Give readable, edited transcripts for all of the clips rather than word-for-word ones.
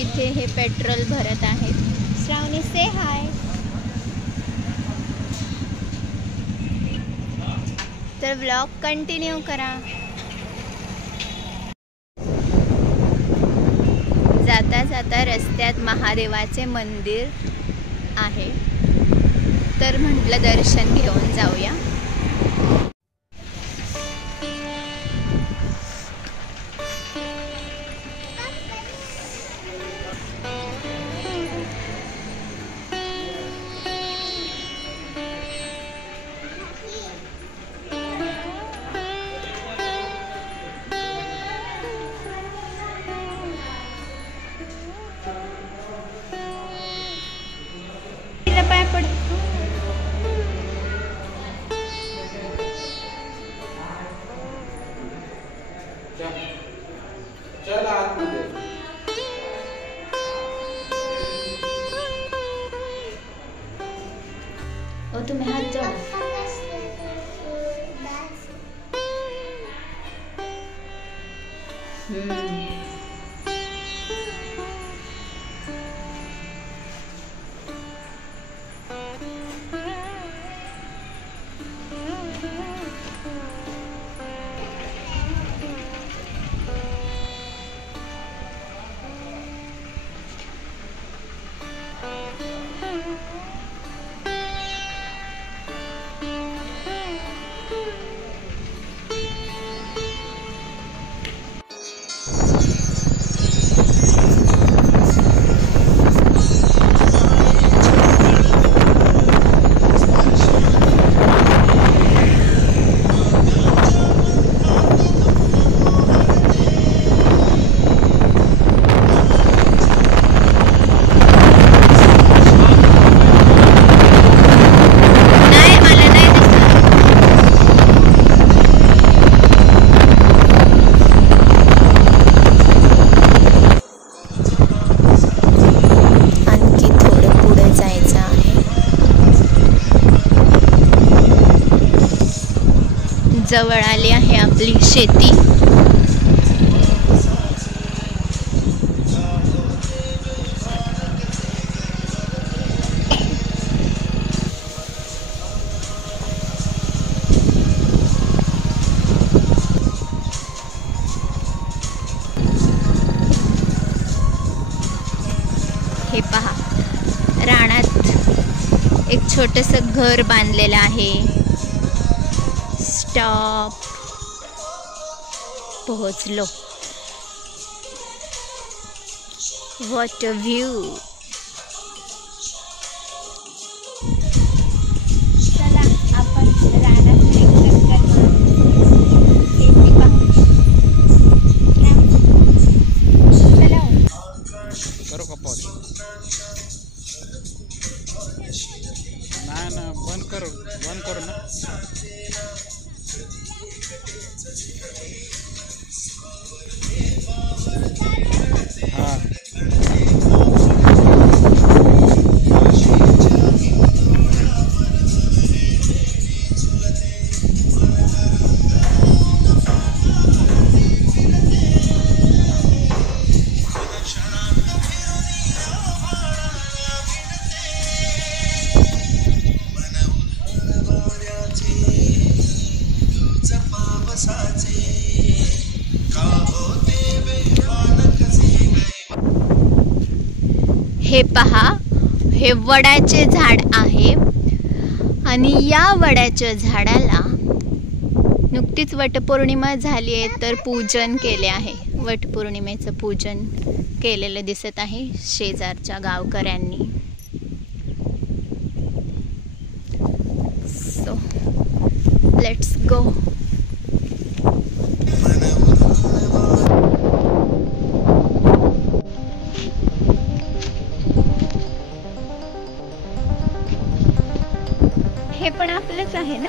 इथे हे पेट्रोल भरत आहेत. श्रावणी से हाय. तर व्लॉग कंटिन्यू करा. जाता जाता रस्त्यात महादेवाचे मंदिर आहे, तर म्हटलं दर्शन घेऊन जाऊया. पाय पड. ओ तुम्ही हात जाऊ. जवळ आली आहे आपली शेती. हे पहा, रानात एक छोटंसं घर बांधलेलं आहे. स्टॉप. पोहोचलो. What a view. चला आपण रानात एक चक्कर चला. करू का पॉज? नाही ना, बंद करू ना. हे पहा, हे वडाचे झाड आहे आणि या वडाच्या झाडाला नुकतीच वटपौर्णिमा झाली आहे, तर पूजन केले आहे. वटपौर्णिमेचं पूजन केलेलं दिसत आहे शेजारच्या गावकऱ्यांनी. So let's go. हे पण आपलंच आहे ना.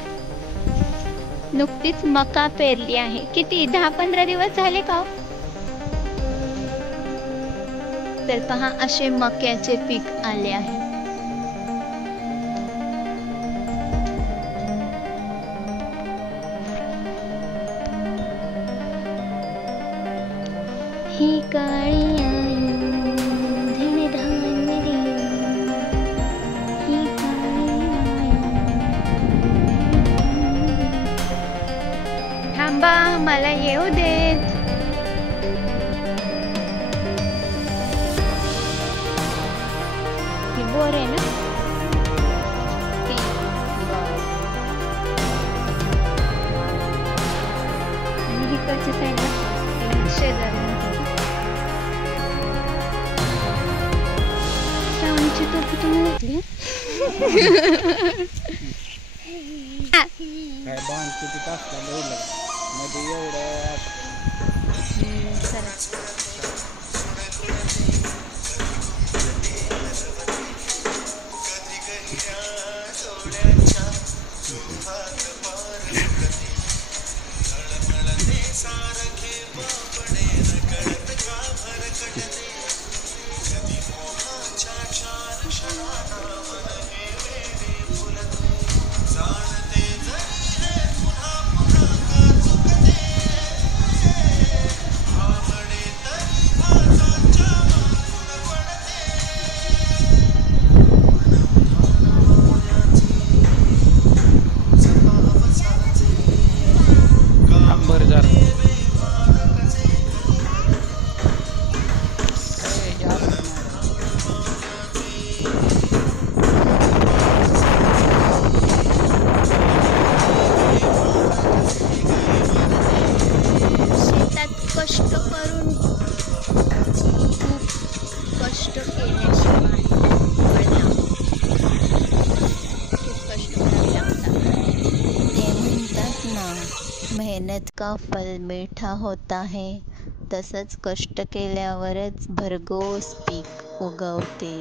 नुकतीच मका पेरली आहे. किती 10-15 दिवस झाले का? तर पहा, असे मक्याचे पीक आले आहे. ही काळी आई मला येऊ देत. ही बोर आहे ना. आणि इकडची साईड शेजारी श्रावणीची टोपी तुम्ही घातली. काय बांध किती तासला बैल मध्ये एवढं मेहनत का फल मीठा होता है, तसंच कष्ट केल्यावरच भरघोस पीक उगवते.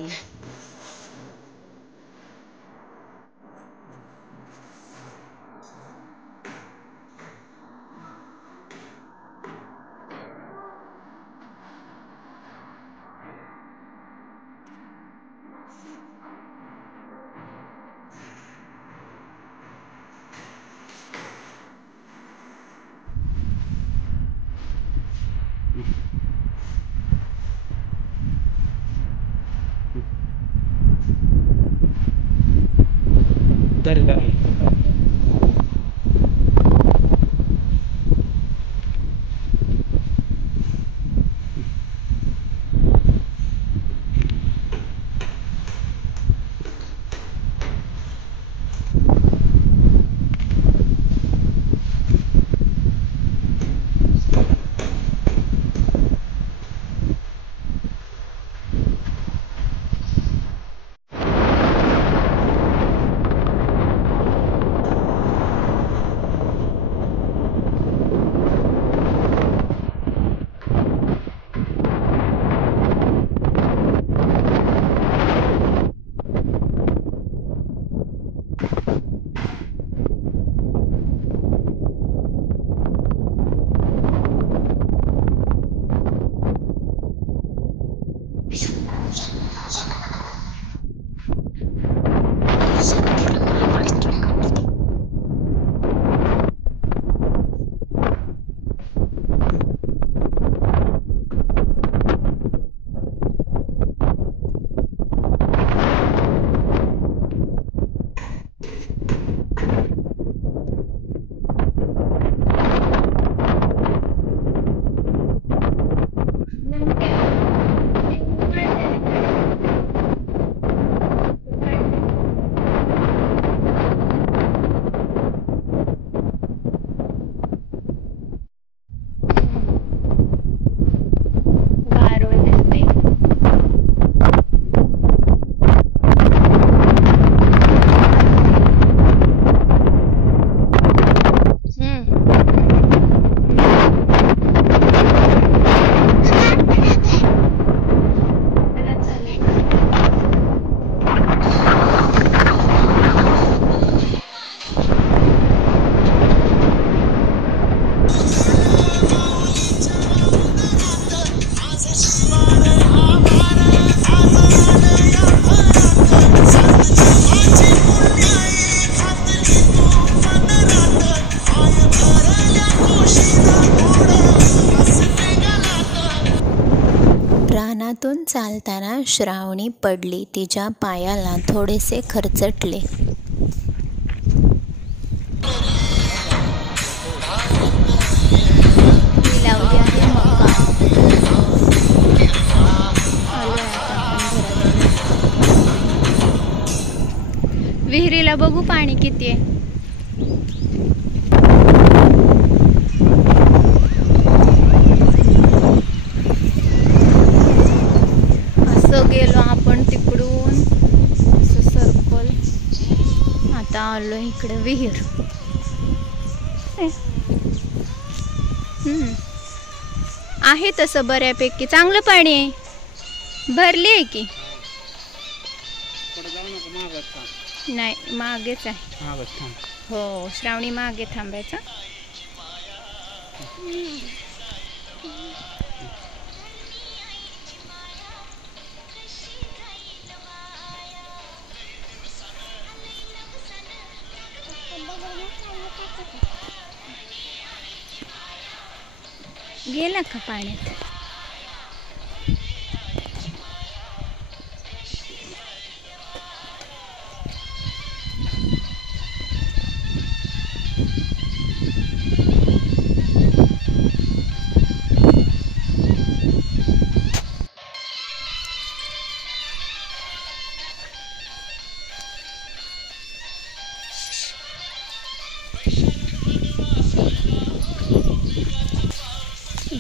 रानातून चालताना श्रावणी पडली. तिच्या पायाला थोडेसे खरचटले. विहिरीला बघू पाणी किती आहे. असं गेलो आपण तिकडून असं सर्कल. आता आलो इकडे विहीर. आहे तसं बऱ्यापैकी चांगलं पाणी आहे. भरली आहे की नाही मागेच आहे. हो श्रावणी मागे थांबायचा. गेला का पाण्यात.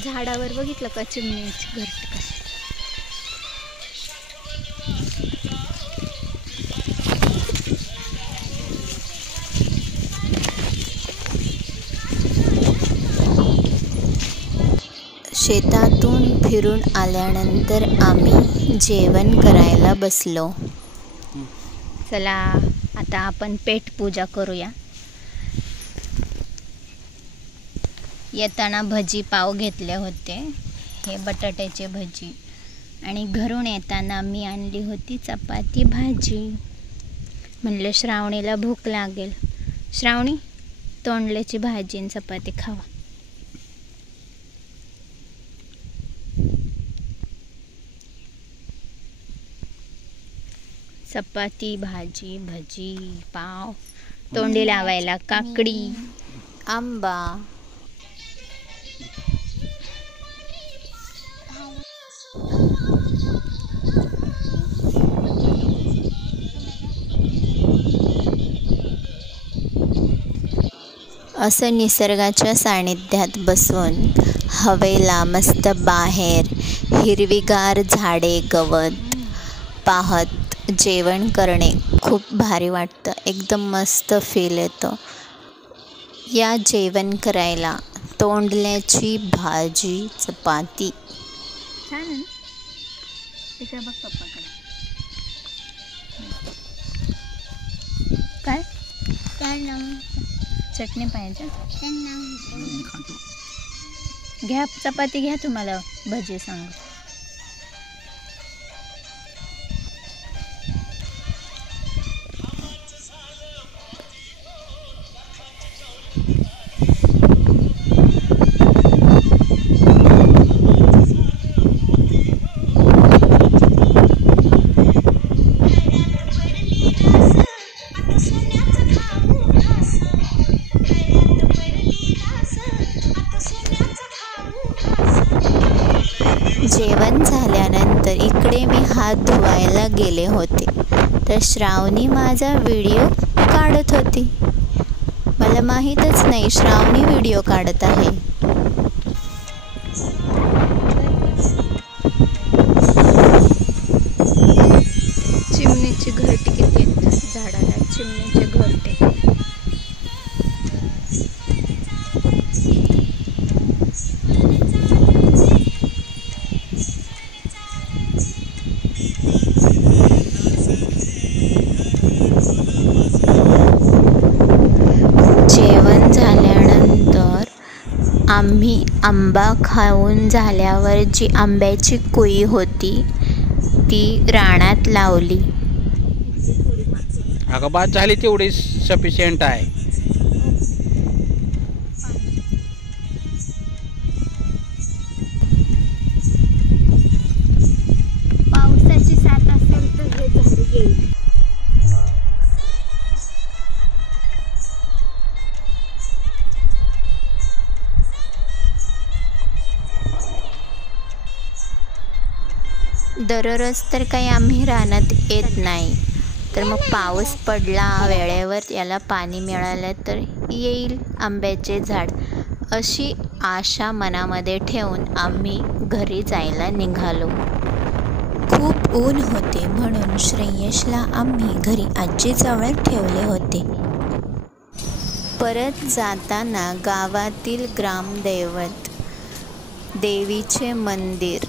झाडावर बघितलं का चिमणीची घरटी कशी. शेतातून फिरून आल्यानंतर आम्ही जेवण करायला बसलो. चला आता आपण पेट पूजा करूया. येताना भजी पाव घेतले होते. हे बटाट्याचे भजी. आणि घरून येताना मी आणली होती चपाती भाजी. म्हणलं श्रावणीला भूक लागेल. श्रावणी तोंडल्याची भाजी आणि चपाती खावा. चपाती भाजी भजी पाव. तोंडी लावायला काकडी आंबा. असं निसर्गाच्या सानिध्यात बसून हवेला मस्त बाहेर हिरवीगार झाडे गवत पाहत जेवण करणे खूप भारी वाटतं. एकदम मस्त फील येतो. या जेवण करायला तोंडल्याची भाजी चपाती. छान तिकडे बघ पप्पाकडे. काय चटणी पाहिजे. घ्या चपाती घ्या. तुम्हाला भजी सांग. जेवण झाल्यानंतर इकडे मी हात धुवायला गेले होते तर श्रावणी माझा व्हिडिओ काढत होती. मला माहीतच नाही श्रावणी व्हिडिओ काढत आहे. चिमणीची घरटी किती आहेत झाडाला. चिमणीचे घरटे. जेवण झाल्यानंतर आम्ही आंबा खाऊन झाल्यावर जी आंब्याची कुई होती ती रानात लावली. अगं बाद झाली तेवढी सफिशियंट आहे. पावसाची साथ असेल तर हे झाड येईल. दररोज तर काही आम्ही रानात येत नाही तर मग पाऊस पडला वेळेवर, याला पाणी मिळालं तर येईल आंब्याचे झाड, अशी आशा मनामध्ये ठेवून आम्ही घरी जायला निघालो. खूप ऊन होते म्हणून श्रेयसला आम्ही घरी आजीजवळ ठेवले होते. परत जाताना गावातील ग्रामदैवत देवीचे मंदिर,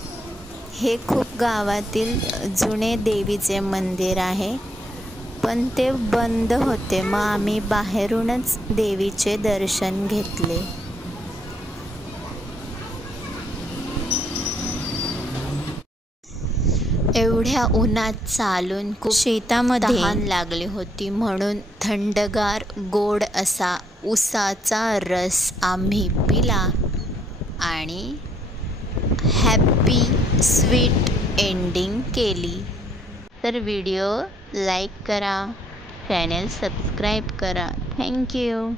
हे खूप गावातील जुने देवीचे मंदिर आहे, पण ते बंद होते. मग आम्ही बाहेरूनच देवीचे दर्शन घेतले. एवढ्या उन्हात चालून खूप शेतामध्ये तहान लागली होती, म्हणून थंडगार गोड असा उसाचा रस आम्ही पिला आणि हॅपी स्वीट एंडिंग केली. तर व्हिडिओ लाईक करा, चॅनल सबस्क्राईब करा. थँक्यू.